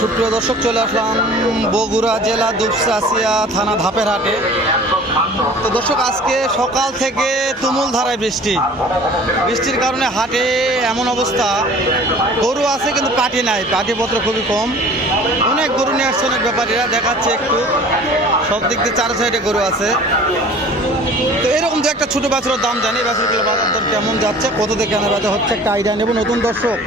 সুপ্রিয় দর্শক, চলে আসলাম বগুড়া জেলা দুপসাসিয়া থানা ধাপের হাটে তো দর্শক, আজকে সকাল থেকে তুমুল ধারায় বৃষ্টি। বৃষ্টির কারণে হাটে এমন অবস্থা। গরু আছে কিন্তু পাটি নাই, পাটিপত্র খুবই কম। অনেক গরু নিয়ে আসছে, অনেক ব্যাপারীরা দেখাচ্ছে একটু। সব দিক দিয়ে চার সাইডে গরু আছে। তো এরকম যে একটা ছোটো বাছুরের দাম জানি বাছুরগুলো বাজার দর কেমন যাচ্ছে কত থেকে কেনা বেচা হচ্ছে একটা আইডিয়া নেব। নতুন দর্শক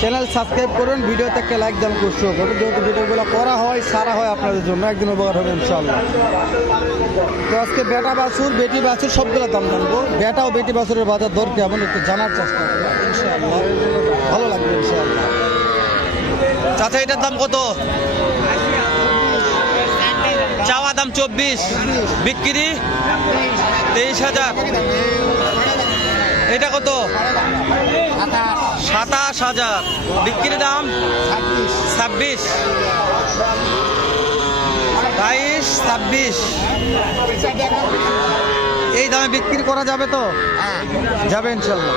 চ্যানেল সাবস্ক্রাইব করুন, ভিডিওতে একটা লাইক দাম করছ যেহেতু ভিডিওগুলো করা হয়, সারা হয় আপনাদের জন্য, একদিন উপকার হবে ইনশাল্লাহ তো আজকে বেটা বাছুর, বেটি বাছুর সবগুলোর দাম জানব। বেটা ও বেটি বাছুরের বাজার দর কেমন, একটু জানার চেষ্টা করব, ইনশাআল্লাহ। ভালো লাগবে ইনশাআল্লাহ। চাচা, এটার দাম কত? দাম চব্বিশ, বিক্রি তেইশ হাজার। এটা কত? সাতাশ হাজার। বিক্রি দাম ছাব্বিশ। বাইশ, ছাব্বিশ। এই দামে বিক্রি করা যাবে তো? যাবে ইনশাল্লাহ।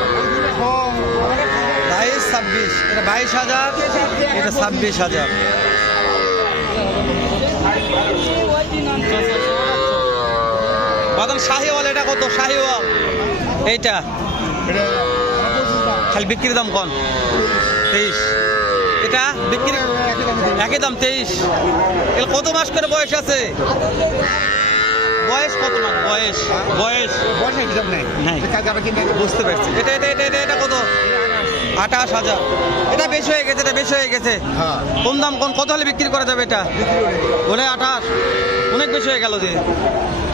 বাইশ, ছাব্বিশ। এটা বাইশ হাজার, এটা ছাব্বিশ হাজার। বাদাম শাহিওয়াল এটা কত? শাহিওয়াল। এইটা। খালি বিক্রির দাম কন। তেইশ। এটা বিক্রি একই দাম তেইশ। এর কত মাস করে বয়স আছে? বয়স কত মাস? বয়স। বয়স। নাই। বুঝতে পারছি। এটা এটা এটা এটা কত? আঠাশ হাজার। এটা বেশি হয়ে গেছে এটা বেশি হয়ে গেছে। কোন দাম কোন কত হলে বিক্রি করা যাবে এটা? বলে আঠাশ। অনেক বেশি হয়ে গেল যে।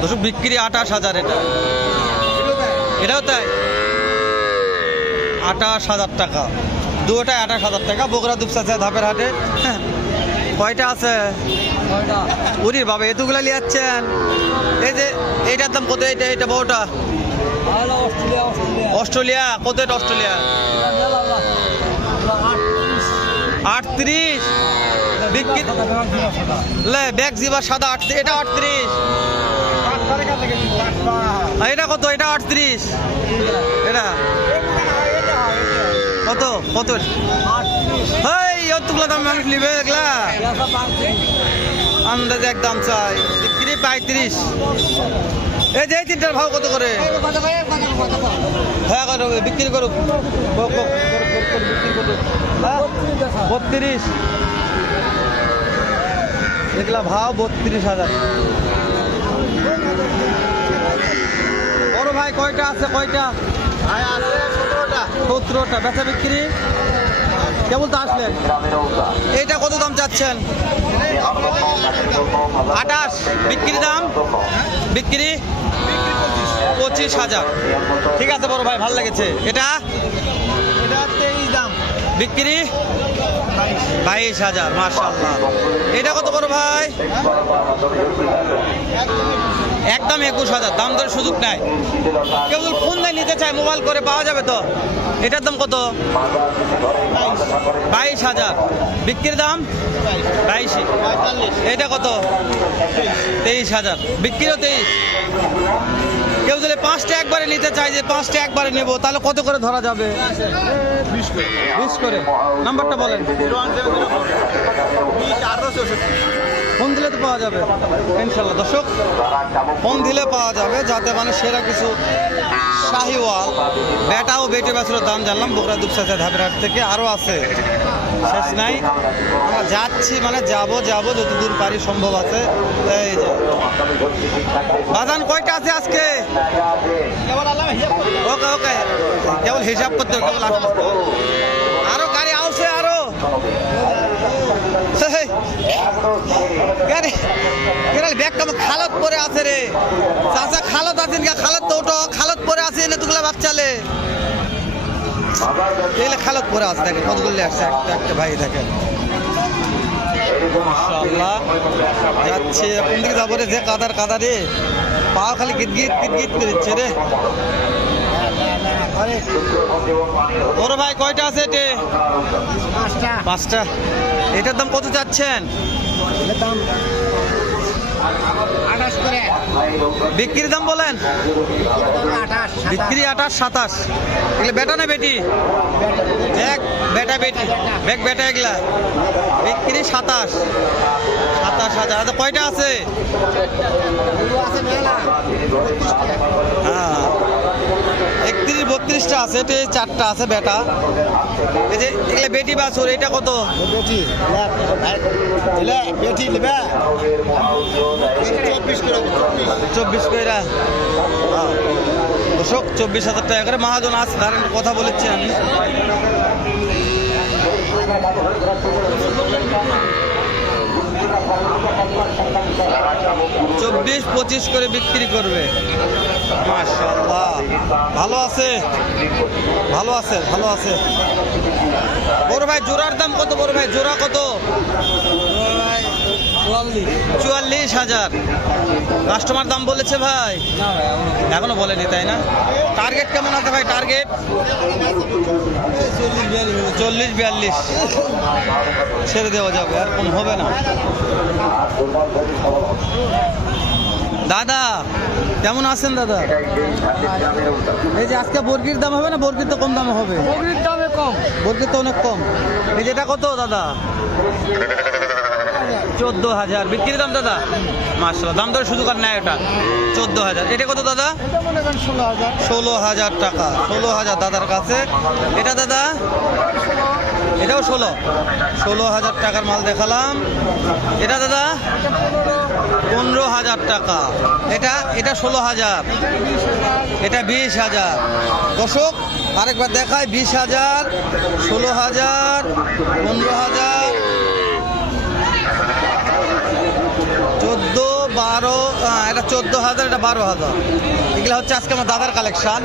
দর্শক বিক্রি আঠাশ হাজার এটা। এটাও তাই আঠাশ হাজার টাকা। দুটাই আঠাশ হাজার টাকা। বগুড়া দুপসা আছে ধাপের হাটে। হ্যাঁ। কয়টা আছে? উরির বাবা এতগুলা নিয়ে যাচ্ছেন। এই যে এইটার দাম কত? এইটা এইটা বউটা অস্ট্রেলিয়া, কত অস্ট্রেলিয়া? আটত্রিশ। ব্যাগ জিবা সাদা আট এটা আটত্রিশ। এটা কত? এটা আটত্রিশ। এটা? কত? কত? দাম মানুষ নিবে এগুলা। আন্দাজে এক দাম চাই। বিক্রি পঁয়ত্রিশ। এই যে তিনটার ভাও কত করে হ্যাঁ বিক্রি করুক বক, বক, করুক, করুক, করুক, বিক্রি করুক হ্যাঁ? বত্রিশ এগুলা ভাও বত্রিশ হাজার বড় ভাই কয়টা আছে কয়টা সতেরোটা বেচা বিক্রি কেবল তো আসলেন এইটা কত দাম চাচ্ছেন আঠাশ বিক্রি দাম? বিক্রি? পঁচিশ হাজার। ঠিক আছে বড় ভাই, ভালো লেগেছে। এটা? বিক্রি? বাইশ হাজার মার্শাল্লাহ এটা কত বড় ভাই? একদম একুশ হাজার। দাম দরের সুযোগ নাই। কেউ ফোন দিয়ে, নিতে চায় মোবাইল করে, পাওয়া যাবে তো? এটার দাম কত? বাইশ হাজার। বিক্রির দাম? বাইশে এটা কত? তেইশ হাজার। বিক্রিও তেইশ। কেউ যদি পাঁচটা একবারে নিতে চায় যে পাঁচটা একবারে নেব, তাহলে কত করে ধরা যাবে? বিশ করে। নাম্বারটা বলেন। ফোন দিলে তো পাওয়া যাবে। ইনশাল্লাহ। দর্শক, ফোন দিলে পাওয়া যাবে, যাতে মানে সেরা কিছু শাহিওয়াল বেটা ও বেটে বাছুরের দাম জানলাম বগুড়া দুপসাচা ধাপের হাট থেকে আরও আছে। শেষ নাই। আমরা যাচ্ছি মানে যাব যাব, যতদূর পারি সম্ভব আছে। এই যে। বাজান, কয়টা আছে আজকে? ওকে ওকে। কেবল হিসাব করতে কেবল আরও গাড়ি আসছে আরও। খালত পরে আছে রে। চাচা খালত আছেন খালত তো ওটো, খালত পরে আছে এনে তুগলা বাচ্চালে এলে খালত পরে আছে দেখেন কতগুলো আসছে একটা একটা ভাই দেখেন। যাচ্ছে কোন দিকে যাব রে? যে কাদার কাদা রে পা খালি গিট গিট গিট গিট করে দিচ্ছে রে। ওরে ভাই কয়টা আছে এটে পাঁচটা। এটার দাম কত চাচ্ছেন? বিক্রির দাম বলেন? বিক্রি আঠাশ সাতাশ। এগুলো বেটা না বেটি? এক বেটা বেটি। বেগ বেটা এগুলা। বিক্রি সাতাশ। সাতাশ হাজার। আচ্ছা কয়টা আছে? আছে হ্যাঁ। একত্রিশ বত্রিশটা আছে এতে চারটা আছে বেটা। এই যে এগুলো বেটি বাছুর এটা কত? বেটি বেটি নেবে? চব্বিশ করে চব্বিশ। দর্শক চব্বিশ হাজার টাকা করে মহাজন আছে ধরেন কথা বলেছি আমি। চব্বিশ পঁচিশ করে বিক্রি করবে। ভালো আছে? ভালো আছে ভালো আছে। ভাই দাম কত? বড় ভাই কত? চুয়াল্লিশ হাজার। কাস্টমার দাম বলেছে ভাই। এখনও বলেনি, তাই না? টার্গেট কেমন আছে ভাই টার্গেট চল্লিশ বিয়াল্লিশ। ছেড়ে দেওয়া যাবে, আর কম হবে না। দাদা কেমন আছেন দাদা? এই যে আজকে বর্গির দাম হবে না? বর্গির তো কম দাম হবে। দামে কম। বর্গির তো অনেক কম। এই যেটা কত দাদা? চোদ্দ হাজার বিক্রির দাম দাদা? মার্শাল দাম দরের সুযোগ আর নেয় ওটা চোদ্দ হাজার এটা কত দাদা? ষোলো হাজার টাকা। ষোলো হাজার দাদার কাছে। এটা দাদা? এটাও ষোলো। ষোলো হাজার টাকার মাল দেখালাম। এটা দাদা? হাজার টাকা। এটা এটা ষোলো হাজার। এটা বিশ হাজার। দশক আরেকবার দেখায় বিশ হাজার, ষোলো হাজার, পনেরো হাজার। চোদ্দ, বারো এটা চোদ্দ হাজার, এটা বারো হাজার। এগুলো হচ্ছে আজকে আমার দাদার কালেকশন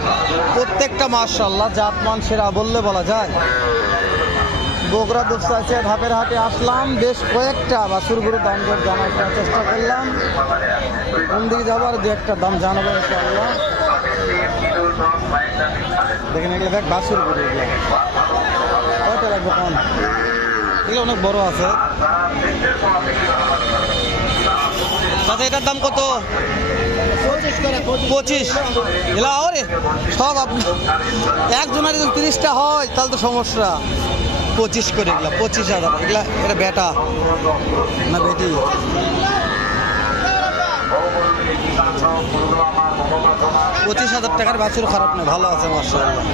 প্রত্যেকটা মার্শাল্লাহ জাতমান সেরা বললে বলা যায়। বগুড়া দুপসা আছে ধাপের হাটে আসলাম, বেশ কয়েকটা বাছুরগুলো দাম দর জানার চেষ্টা করলাম। কোন দিকে যাব আর দু একটা দাম জানাব ইনশাআল্লাহ। দেখেন এগুলো দেখ বাছুরগুলো এগুলো। কয়টা লাগবে কম এগুলো অনেক বড় আছে। আচ্ছা এটার দাম কত? পঁচিশ। সব আপনি একজনের যদি তিরিশটা হয়, তাহলে তো সমস্যা। পঁচিশ করে এগুলা, পঁচিশ হাজার এগুলা এটা বেটা। না, বেটি। পঁচিশ হাজার টাকার বাছুর খারাপ না ভালো আছে মার্শাল্লাহ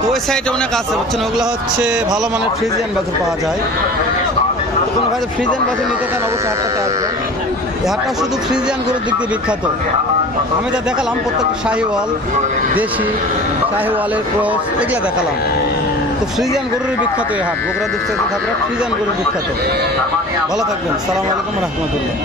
তো ওই সাইডে অনেক আছে, বুঝছেন? ওগুলো হচ্ছে ভালো মানের ফ্রিজিয়ান বাছুর পাওয়া যায়। তো কোনো ভাই ফ্রিজিয়ান বাছুর নিতে চান, অবশ্যই হাটটাতে আসবেন। এই হাটটা শুধু ফ্রিজিয়ান গরুর দিক দিয়ে বিখ্যাত। আমি যা দেখালাম, প্রত্যেকটা শাহিওয়াল, দেশি, শাহিওয়ালের ক্রস, এগুলো দেখালাম। তো ফ্রিজান গরুর বিখ্যাত এই হাট। বগুড়া দুঃখ থাকলে ফ্রিজান গরুর বিখ্যাত। ভালো থাকবেন। সালাম আলাইকুম রহমতুল্লাহ।